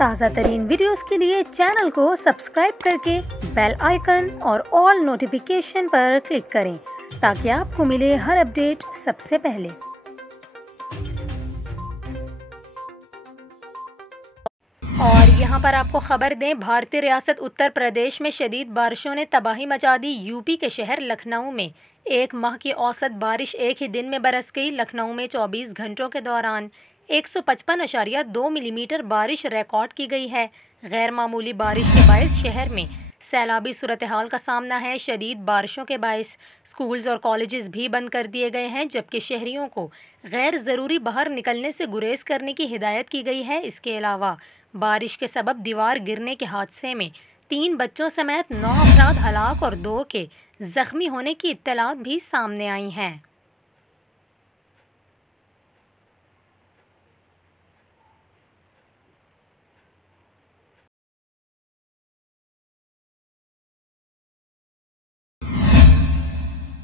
ताज़ा तरीन वीडियोस के लिए चैनल को सब्सक्राइब करके बेल आइकन और ऑल नोटिफिकेशन पर क्लिक करें ताकि आपको मिले हर अपडेट सबसे पहले। और यहाँ पर आपको खबर दें, भारतीय रियासत उत्तर प्रदेश में शदीद बारिशों ने तबाही मचा दी। यूपी के शहर लखनऊ में एक माह की औसत बारिश एक ही दिन में बरस गई। लखनऊ में 24 घंटों के दौरान 155.2 मिलीमीटर बारिश रिकॉर्ड की गई है। गैर मामूली बारिश के बायस शहर में सैलाबी सूरत हाल का सामना है। शदीद बारिशों के बायस स्कूल्स और कॉलेजेस भी बंद कर दिए गए हैं, जबकि शहरियों को गैर ज़रूरी बाहर निकलने से गुरेज करने की हिदायत की गई है। इसके अलावा बारिश के सबब दीवार गिरने के हादसे में 3 बच्चों समेत 9 अफराद हलाक और 2 के ज़ख्मी होने की इत्तलात भी सामने आई हैं।